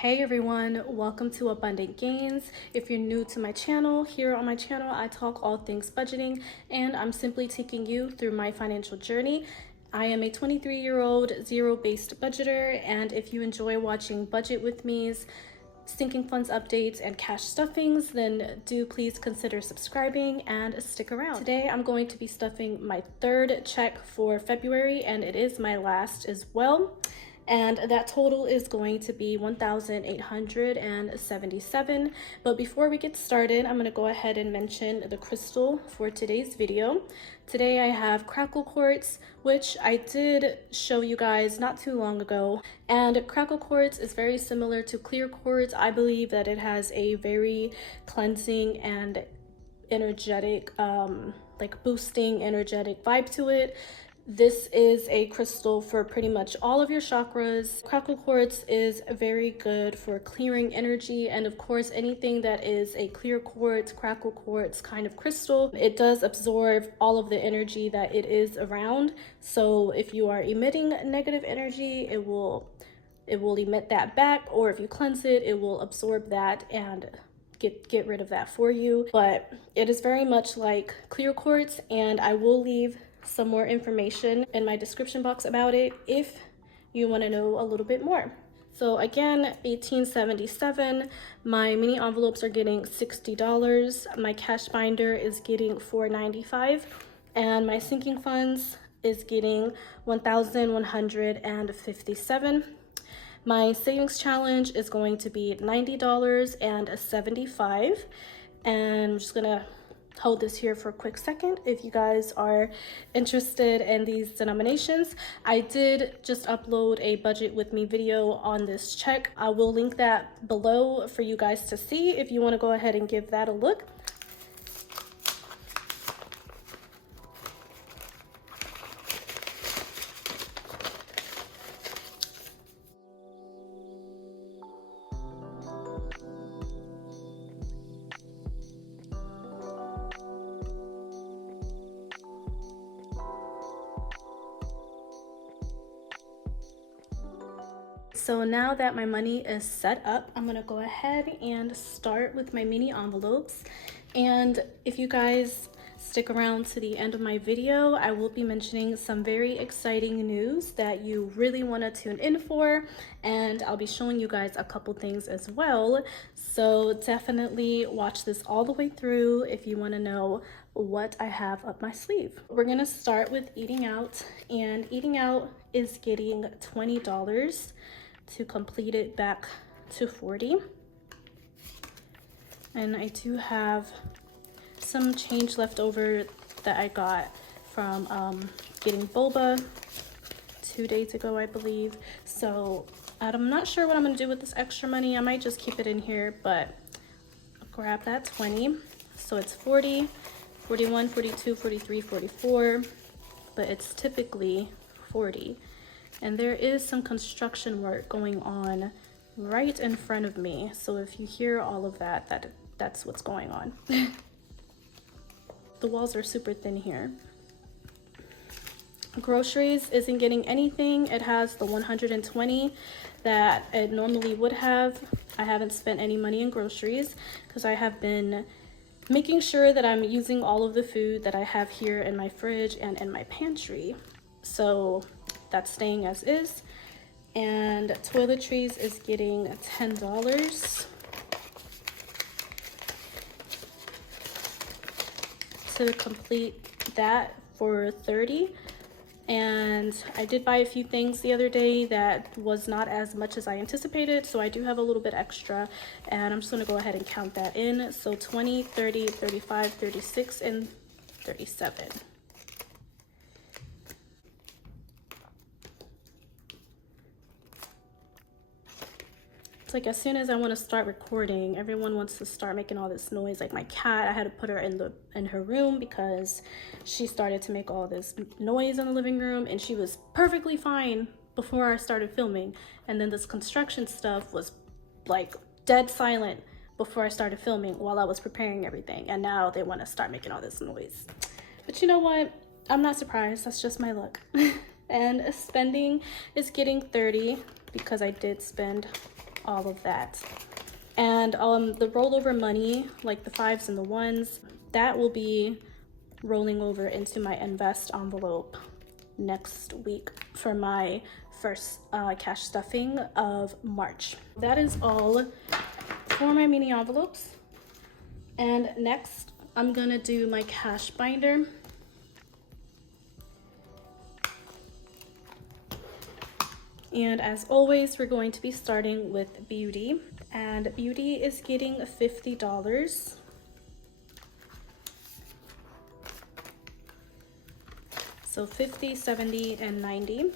Hey everyone, welcome to Abundant Gains. If you're new to my channel, here on my channel I talk all things budgeting, and I'm simply taking you through my financial journey. I am a 23-year-old zero-based budgeter, and if you enjoy watching budget with me's, sinking funds updates, and cash stuffings, then do please consider subscribing and stick around. Today I'm going to be stuffing my third check for February, and it is my last as well. And that total is going to be $1,877. But before we get started, I'm going to go ahead and mention the crystal for today's video. Today I have Crackle Quartz, which I did show you guys not too long ago. And Crackle Quartz is very similar to clear quartz. I believe that it has a very cleansing and energetic, like boosting energetic vibe to it. This is a crystal for pretty much all of your chakras. Crackle Quartz is very good for clearing energy, and of course anything that is a clear quartz, crackle quartz kind of crystal, it does absorb all of the energy that it is around. So if you are emitting negative energy, it will emit that back, or if you cleanse it, it will absorb that and get rid of that for you. But it is very much like clear quartz, and I will leave some more information in my description box about it if you want to know a little bit more. So again, $1,877. My mini envelopes are getting $60. My cash binder is getting $495, and my sinking funds is getting $1,157. My savings challenge is going to be $90.75, and I'm just gonna hold this here for a quick second if you guys are interested in these denominations. I did just upload a budget with me video on this check. I will link that below for you guys to see if you want to go ahead and give that a look. So now that my money is set up, I'm gonna go ahead and start with my mini envelopes. And if you guys stick around to the end of my video, I will be mentioning some very exciting news that you really want to tune in for, and I'll be showing you guys a couple things as well. So definitely watch this all the way through if you want to know what I have up my sleeve. We're gonna start with eating out, and eating out is getting $20 to complete it back to 40. And I do have some change left over that I got from getting boba 2 days ago, I believe. So I'm not sure what I'm gonna do with this extra money. I might just keep it in here, but I'll grab that 20. So it's 40, 41, 42, 43, 44, but it's typically 40. And there is some construction work going on right in front of me. So if you hear all of that, that's what's going on. The walls are super thin here. Groceries isn't getting anything. It has the 120 that it normally would have. I haven't spent any money in groceries because I have been making sure that I'm using all of the food that I have here in my fridge and in my pantry. So that's staying as is. And toiletries is getting $10 to complete that for 30. And I did buy a few things the other day that was not as much as I anticipated, so I do have a little bit extra, and I'm just going to go ahead and count that in. So 20, 30, 35, 36, and 37. Like as soon as I want to start recording, everyone wants to start making all this noise. Like my cat, I had to put her in her room because she started to make all this noise in the living room, and she was perfectly fine before I started filming. And then this construction stuff was like dead silent before I started filming while I was preparing everything, and now they want to start making all this noise. But you know what? I'm not surprised. That's just my luck. And spending is getting 30 because I did spend all of that. And the rollover money, like the 5s and the 1s, that will be rolling over into my invest envelope next week for my first cash stuffing of March. That is all for my mini envelopes. And next, I'm gonna do my cash binder. And as always, we're going to be starting with Beauty. And Beauty is getting $50. So 50, 70, and 90.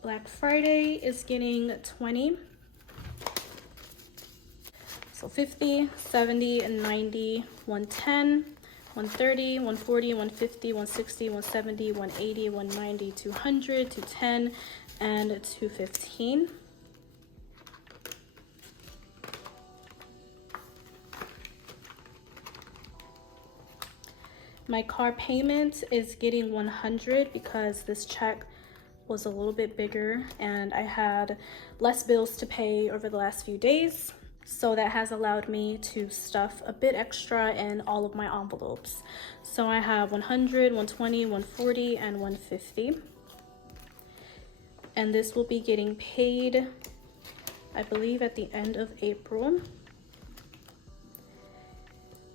Black Friday is getting 20. So 50, 70, and 90, 110, 130, 140, 150, 160, 170, 180, 190, 200, 210, and 215. My car payment is getting 100 because this check was a little bit bigger and I had less bills to pay over the last few days. So that has allowed me to stuff a bit extra in all of my envelopes. So I have 100, 120, 140, and 150. And this will be getting paid, I believe, at the end of April.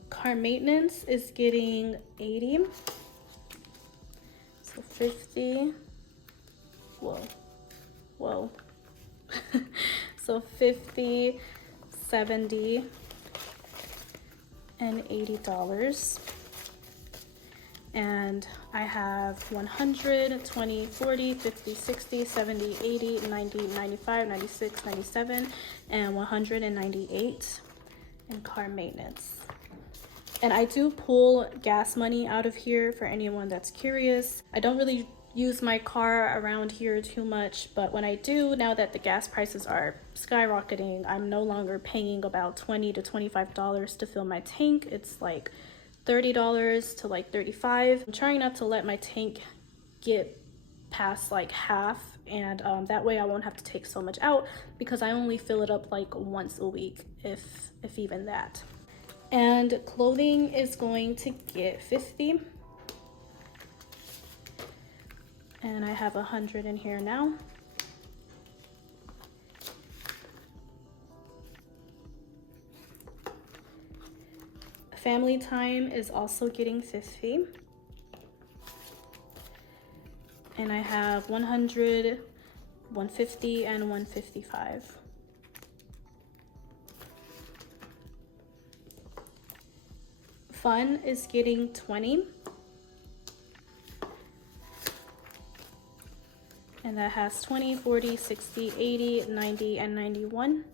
Car maintenance is getting 80. So 50. Whoa. So 50, 70, and $80. And I have 100, 20, 40, 50, 60, 70, 80, 90, 95, 96, 97, and 198 in car maintenance. And I do pull gas money out of here for anyone that's curious. I don't really use my car around here too much, but when I do, now that the gas prices are skyrocketing, I'm no longer paying about $20 to $25 to fill my tank. It's like $30 to like $35. I'm trying not to let my tank get past like half, and that way I won't have to take so much out because I only fill it up like once a week, if even that. And clothing is going to get 50. And I have 100 in here now. Family time is also getting 50. And I have 100, 150, and 155. Fun is getting 20. And that has 20, 40, 60, 80, 90, and 91.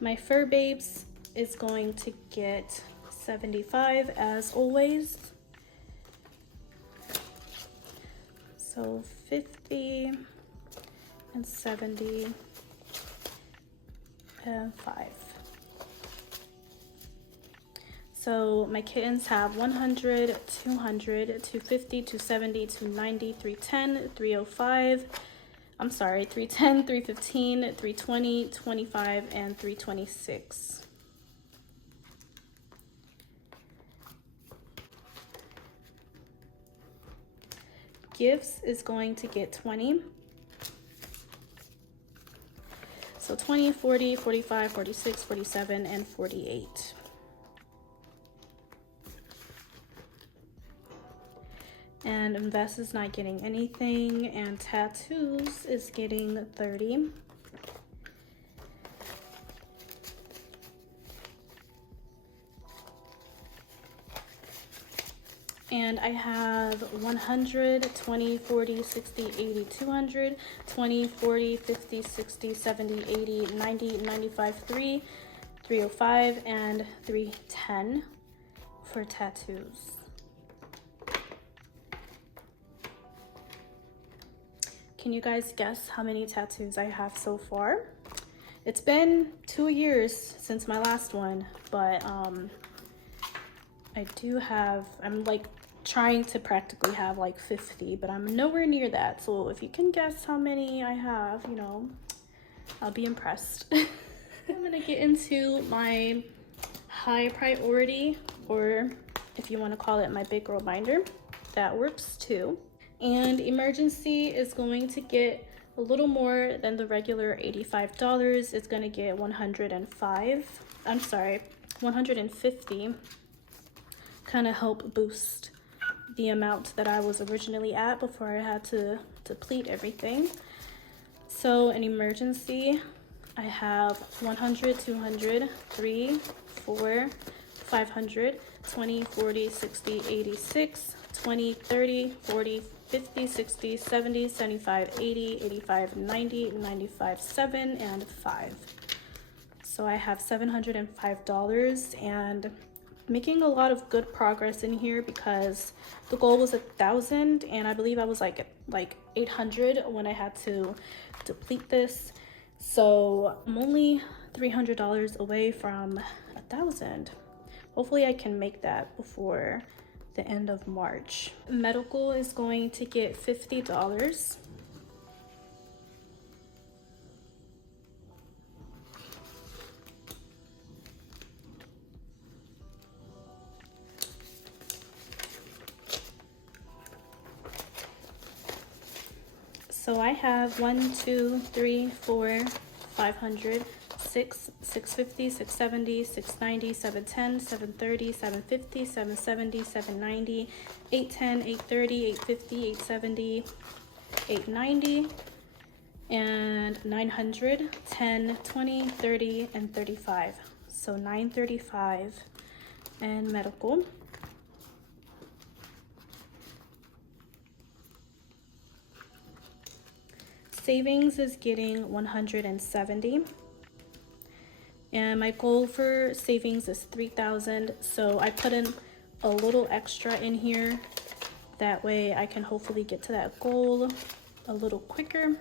My Fur Babes is going to get 75 as always. So 50 and 70 and 5. So my kittens have 100, 200, 250, 270, 290, 310, 305. I'm sorry, 310, 315, 320, 25, and 326. Gifts is going to get 20. So 20, 40, 45, 46, 47, and 48. And Invest is not getting anything, and Tattoos is getting 30. And I have 100, 20, 40, 60, 80, 200, 20, 40, 50, 60, 70, 80, 90, 95, 3, 305, and 310 for tattoos. Can you guys guess how many tattoos I have so far? It's been 2 years since my last one, but I do have, I'm like trying to practically have like 50, but I'm nowhere near that. So if you can guess how many I have, you know, I'll be impressed. I'm gonna get into my high priority, or if you want to call it my big girl binder. That works too. And emergency is going to get a little more than the regular $85. It's gonna get 105. I'm sorry, 150. Kind of help boost the amount that I was originally at before I had to deplete everything. So an emergency, I have 100, 200, 3, 4, 500, 20, 40, 60, 86, 20, 30, 40, 50, 60, 70, 75, 80, 85, 90, 95, 7, and 5. So I have $705 and making a lot of good progress in here because the goal was 1,000 and I believe I was like 800 when I had to deplete this. So I'm only $300 away from 1,000. Hopefully I can make that before the end of March. Medical is going to get $50. So I have 1, 2, 3, 4, 500, 6, 650, 670, 690, 710, 730, 750, 770, 790, 810, 830, 850, 870, 890, and 900, 10, 20, 30, and 35. So 935 and medical. Savings is getting 170. And my goal for savings is 3,000. So I put in a little extra in here. That way I can hopefully get to that goal a little quicker.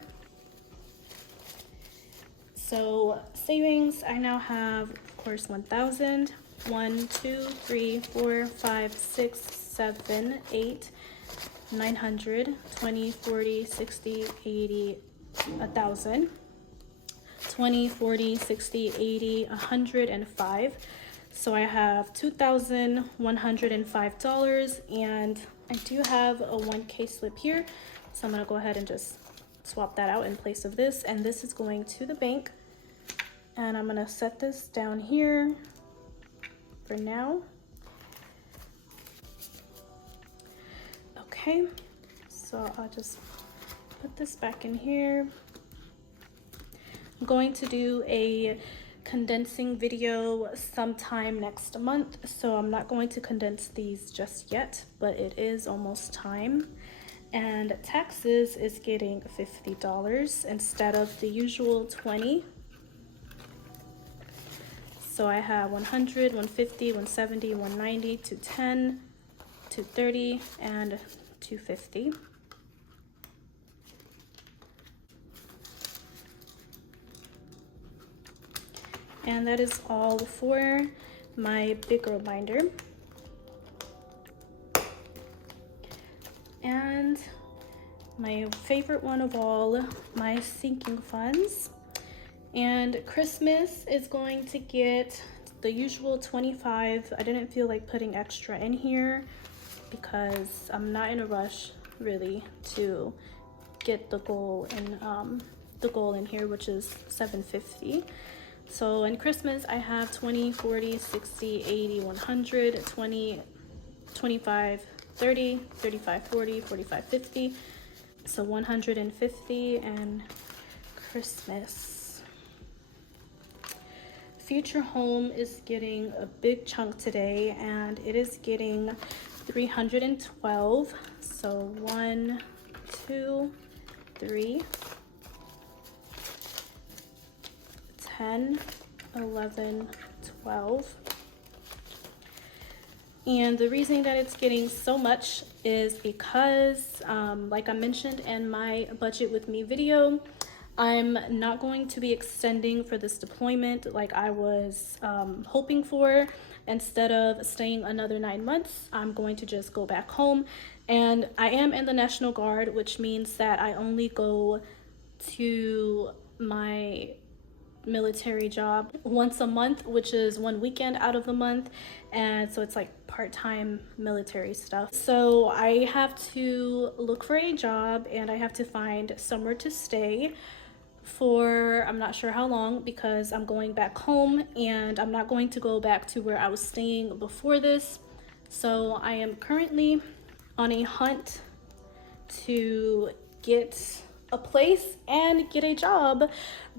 So savings, I now have, of course, 1,000. 1, 2, 3, 4, 5, 6, 7, 8, 900, 20, 40, 60, 80, 1,000, 20, 40, 60, 80, 105. So I have $2,105, and I do have a 1K slip here. So I'm gonna go ahead and just swap that out in place of this, and this is going to the bank. And I'm gonna set this down here for now. Okay, so I'll just put this back in here. I'm going to do a condensing video sometime next month, so I'm not going to condense these just yet, but it is almost time. And taxes is getting $50 instead of the usual 20. So I have 100, 150, 170, 190, 210, 230, and 250. And that is all for my big girl binder. And my favorite one of all, my sinking funds. And Christmas is going to get the usual 25. I didn't feel like putting extra in here because I'm not in a rush really to get the goal in here, which is 750. So in Christmas, I have 20, 40, 60, 80, 100, 20, 25, 30, 35, 40, 45, 50. So 150 and Christmas. Future home is getting a big chunk today, and it is getting 312. So 1, 2, 3, 10, 11, 12. And the reason that it's getting so much is because, like I mentioned in my budget with me video, I'm not going to be extending for this deployment like I was hoping for. Instead of staying another 9 months, I'm going to just go back home. And I am in the National Guard, which means that I only go to my military job once a month, which is one weekend out of the month, and so it's like part-time military stuff. So I have to look for a job and I have to find somewhere to stay for I'm not sure how long, because I'm going back home and I'm not going to go back to where I was staying before this. So I am currently on a hunt to get a place and get a job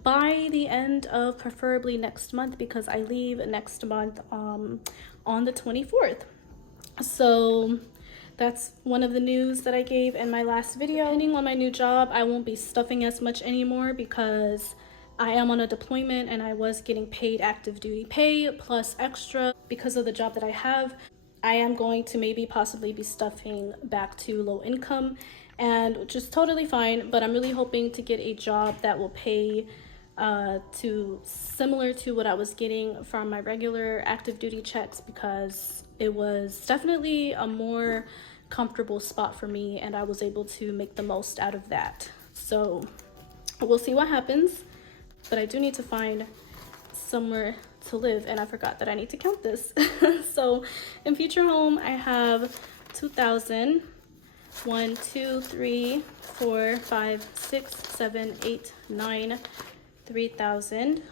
by the end of preferably next month, because I leave next month on the 24th. So that's one of the news that I gave in my last video. Depending on my new job, I won't be stuffing as much anymore because I am on a deployment and I was getting paid active duty pay plus extra. Because of the job that I have, I am going to maybe possibly be stuffing back to low income, and which is totally fine, but I'm really hoping to get a job that will pay to similar to what I was getting from my regular active duty checks, because it was definitely a more comfortable spot for me and I was able to make the most out of that. So we'll see what happens, but I do need to find somewhere to live, and I forgot that I need to count this. So in future home, I have 2,000. 1, 2, 3, 4, 5, 6, 7, 8, 9, 3,000.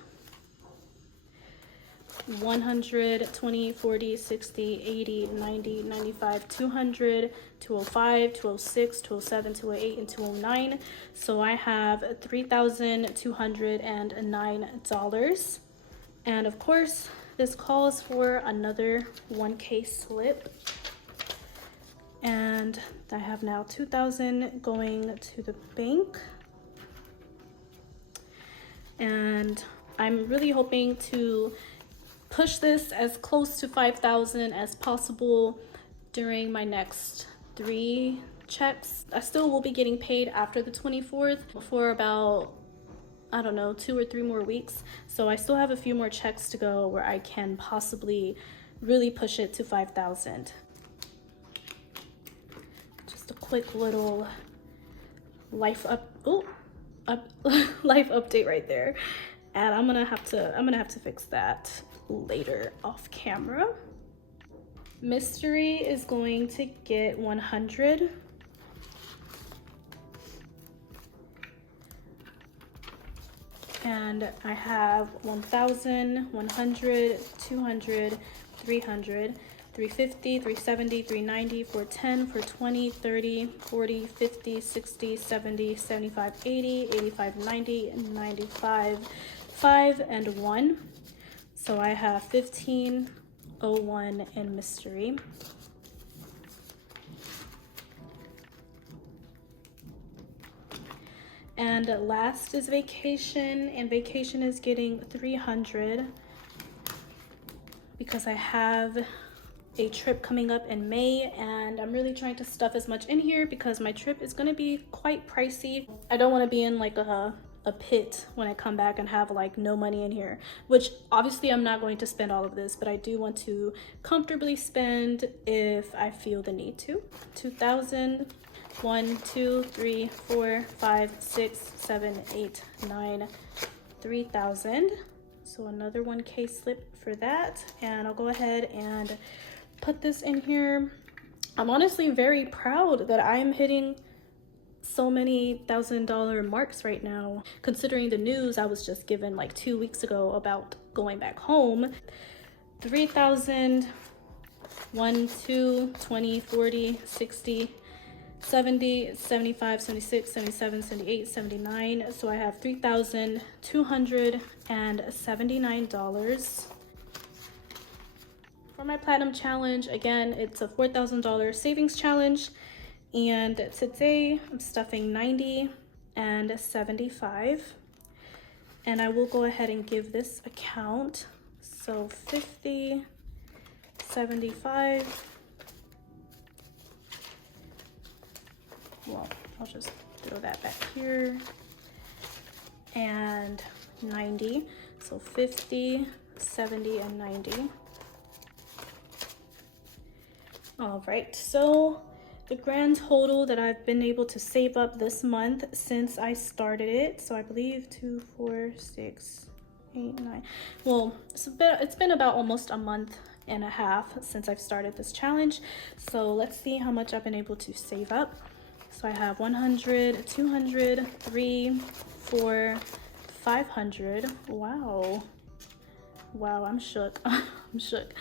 100, 20, 40, 60, 80, 90, 95, 200, 205, 206, 207, 208, and 209. So I have $3,209. And of course, this calls for another 1K slip. And I have now 2,000 going to the bank. And I'm really hoping to push this as close to 5,000 as possible during my next 3 checks. I still will be getting paid after the 24th for about, I don't know, 2 or 3 more weeks. So I still have a few more checks to go where I can possibly really push it to 5,000. Just a quick little life life update right there. And I'm gonna have to fix that later off camera. Mystery is going to get 100. And I have 1,000, 100, 200, 300, 350, 370, 390, 410, 420, 30, 40, 50, 60, 70, 75, 80, 85, 90, 95, 5, and 1. So I have 1501 in mystery. And last is vacation, and vacation is getting 300 because I have a trip coming up in May, and I'm really trying to stuff as much in here because my trip is going to be quite pricey. I don't want to be in like a pit when I come back and have like no money in here, which obviously I'm not going to spend all of this, but I do want to comfortably spend if I feel the need to. 2,000. 1, 2, 3, 4, 5, 6, 7, 8, 9, 3,000. So another 1K slip for that. And I'll go ahead and put this in here. I'm honestly very proud that I'm hitting so many $1,000 marks right now, considering the news I was just given like 2 weeks ago about going back home. 3,000, 1, 2, 20, 40, 60, 70, 75, 76, 77, 78, 79. So I have $3,279. For my platinum challenge, again, it's a $4,000 savings challenge. And today I'm stuffing 90 and 75. And I will go ahead and give this a count. So 50, 75. Well, I'll just throw that back here. and 90. So 50, 70, and 90. All right, so the grand total that I've been able to save up this month since I started it, so I believe 2, 4, 6, 8, 9. Well, it's been about almost a month and a half since I've started this challenge. So let's see how much I've been able to save up. So I have 100, 200, 3, 4, 500. Wow, I'm shook. I'm shook.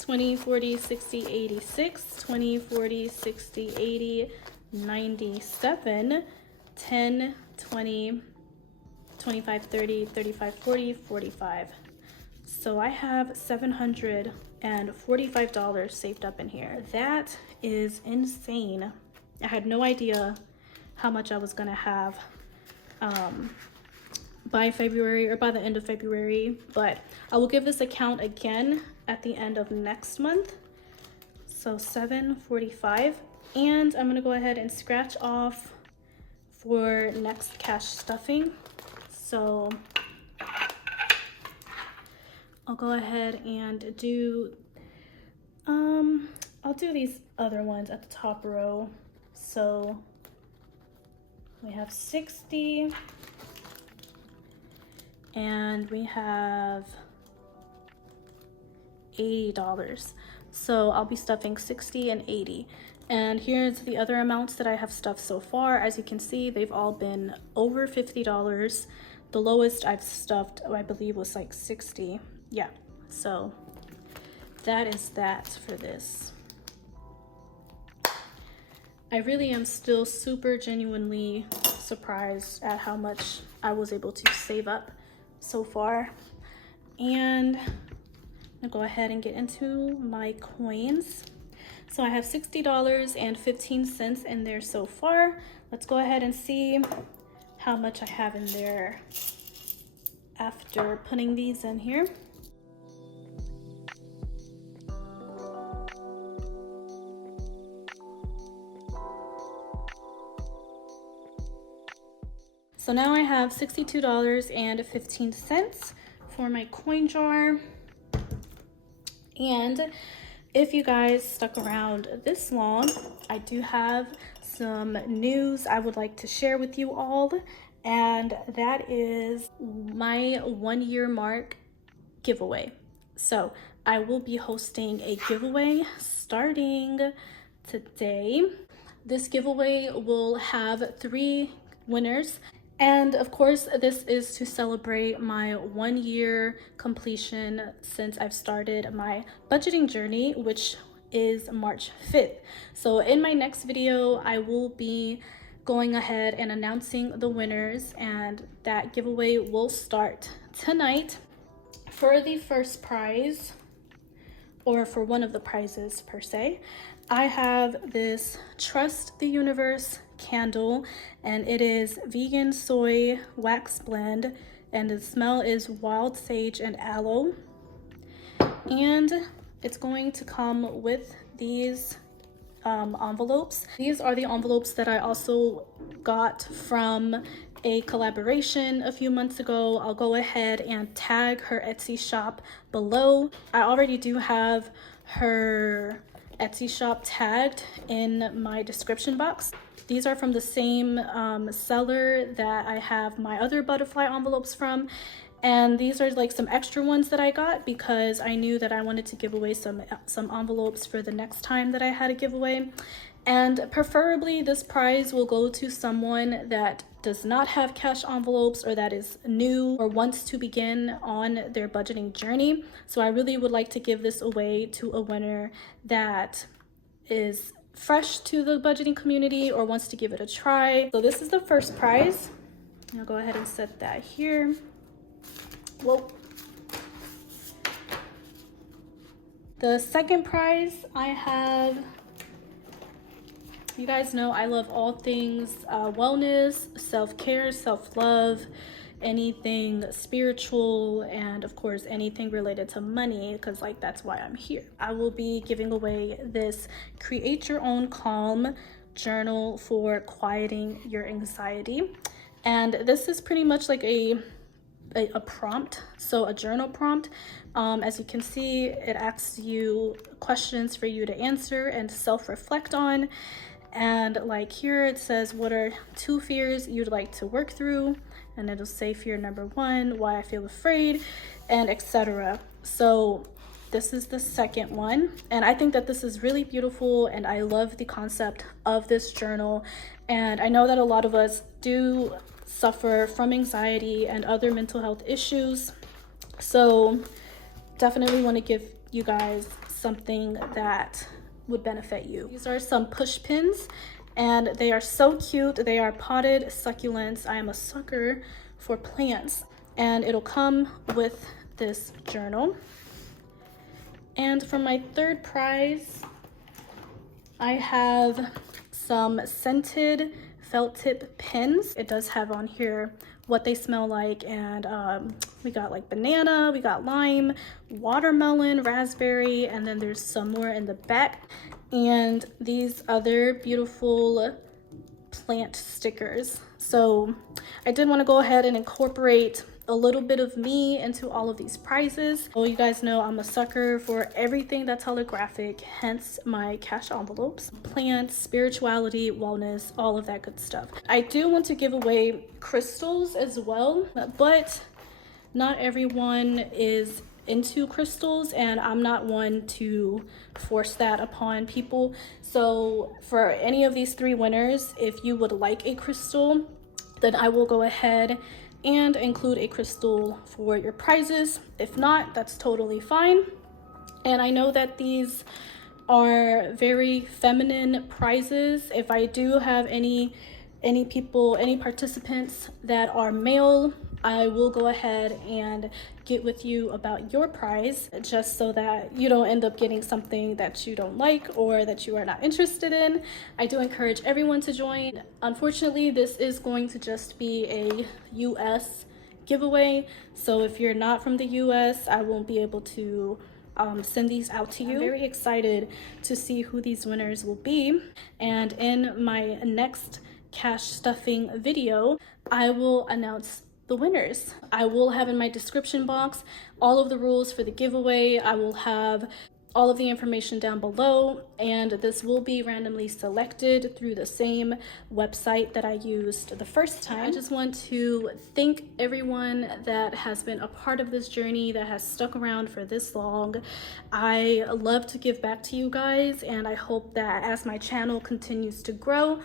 20, 40, 60, 86, 20, 40, 60, 80, 97, 10, 20, 25, 30, 35, 40, 45. So I have $745 saved up in here. That is insane. I had no idea how much I was gonna have by February or by the end of February, but I will give this account again at the end of next month. So 745, and I'm gonna go ahead and scratch off for next cash stuffing. So I'll go ahead and do I'll do these other ones at the top row. So we have 60, and we have $80. So I'll be stuffing 60 and 80. And here's the other amounts that I have stuffed so far. As you can see, they've all been over $50. The lowest I've stuffed, I believe, was like 60. Yeah, so that is that for this. I really am still super genuinely surprised at how much I was able to save up so far. And I'll go ahead and get into my coins. So I have $60.15 in there so far. Let's go ahead and see how much I have in there after putting these in here. So now I have $62.15 for my coin jar. And if you guys stuck around this long, I do have some news I would like to share with you all. And that is my 1-year mark giveaway. So I will be hosting a giveaway starting today. This giveaway will have 3 winners. And of course, this is to celebrate my 1-year completion since I've started my budgeting journey, which is March 5th. So in my next video, I will be going ahead and announcing the winners, and that giveaway will start tonight. For the first prize, or for one of the prizes per se, I have this Trust the Universe candle, and it is vegan soy wax blend, and the smell is wild sage and aloe. And it's going to come with these envelopes. These are the envelopes that I also got from a collaboration a few months ago. I'll go ahead and tag her Etsy shop below. I already do have her Etsy shop tagged in my description box. These are from the same seller that I have my other butterfly envelopes from. And these are like some extra ones that I got because I knew that I wanted to give away some envelopes for the next time that I had a giveaway. And preferably this prize will go to someone that does not have cash envelopes, or that is new or wants to begin on their budgeting journey. So I really would like to give this away to a winner that is fresh to the budgeting community or wants to give it a try. So this is the first prize. I'll go ahead and set that here. Whoa. The second prize I have, you guys know I love all things wellness, self-care, self-love, anything spiritual, and of course anything related to money, because like that's why I'm here. I will be giving away this Create Your Own Calm journal for quieting your anxiety. And this is pretty much like a prompt, so a journal prompt. As you can see, it asks you questions for you to answer and self-reflect on. And like here it says, what are 2 fears you'd like to work through? And it'll say fear number 1, why I feel afraid, and etc. So this is the second one, and I think that this is really beautiful, and I love the concept of this journal. And I know that a lot of us do suffer from anxiety and other mental health issues, so definitely want to give you guys something that would benefit you. These are some push pins, and they are so cute. They are potted succulents. I am a sucker for plants, and it'll come with this journal. And for my third prize, I have some scented felt tip pens. It does have on here what they smell like, and we got like banana, we got lime, watermelon, raspberry, and then there's some more in the back, and these other beautiful plant stickers. So I did want to go ahead and incorporate a little bit of me into all of these prizes. Well, you guys know I'm a sucker for everything that's holographic, hence my cash envelopes, plants, spirituality, wellness, all of that good stuff. I do want to give away crystals as well, but not everyone is into crystals, and I'm not one to force that upon people. So for any of these 3 winners, if you would like a crystal, then I will go ahead and include a crystal for your prizes. If not, that's totally fine. And I know that these are very feminine prizes. If I do have any participants that are male, I will go ahead and get with you about your prize, just so that you don't end up getting something that you don't like or that you are not interested in. I do encourage everyone to join. Unfortunately, this is going to just be a US giveaway, so if you're not from the US, I won't be able to send these out to you. I'm very excited to see who these winners will be, and in my next cash stuffing video, I will announce the winners. I will have in my description box all of the rules for the giveaway. I will have all of the information down below, and this will be randomly selected through the same website that I used the first time. I just want to thank everyone that has been a part of this journey, that has stuck around for this long. I love to give back to you guys, and I hope that as my channel continues to grow,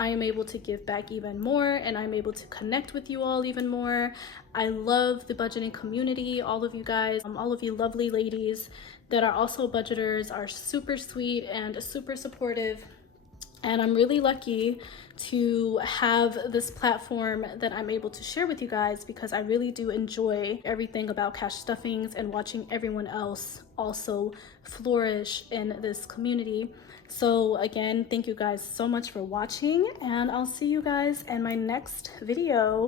I am able to give back even more, and I'm able to connect with you all even more. I love the budgeting community. All of you guys, all of you lovely ladies that are also budgeters are super sweet and super supportive. And I'm really lucky to have this platform that I'm able to share with you guys, because I really do enjoy everything about cash stuffings and watching everyone else also flourish in this community. So again, thank you guys so much for watching, and I'll see you guys in my next video.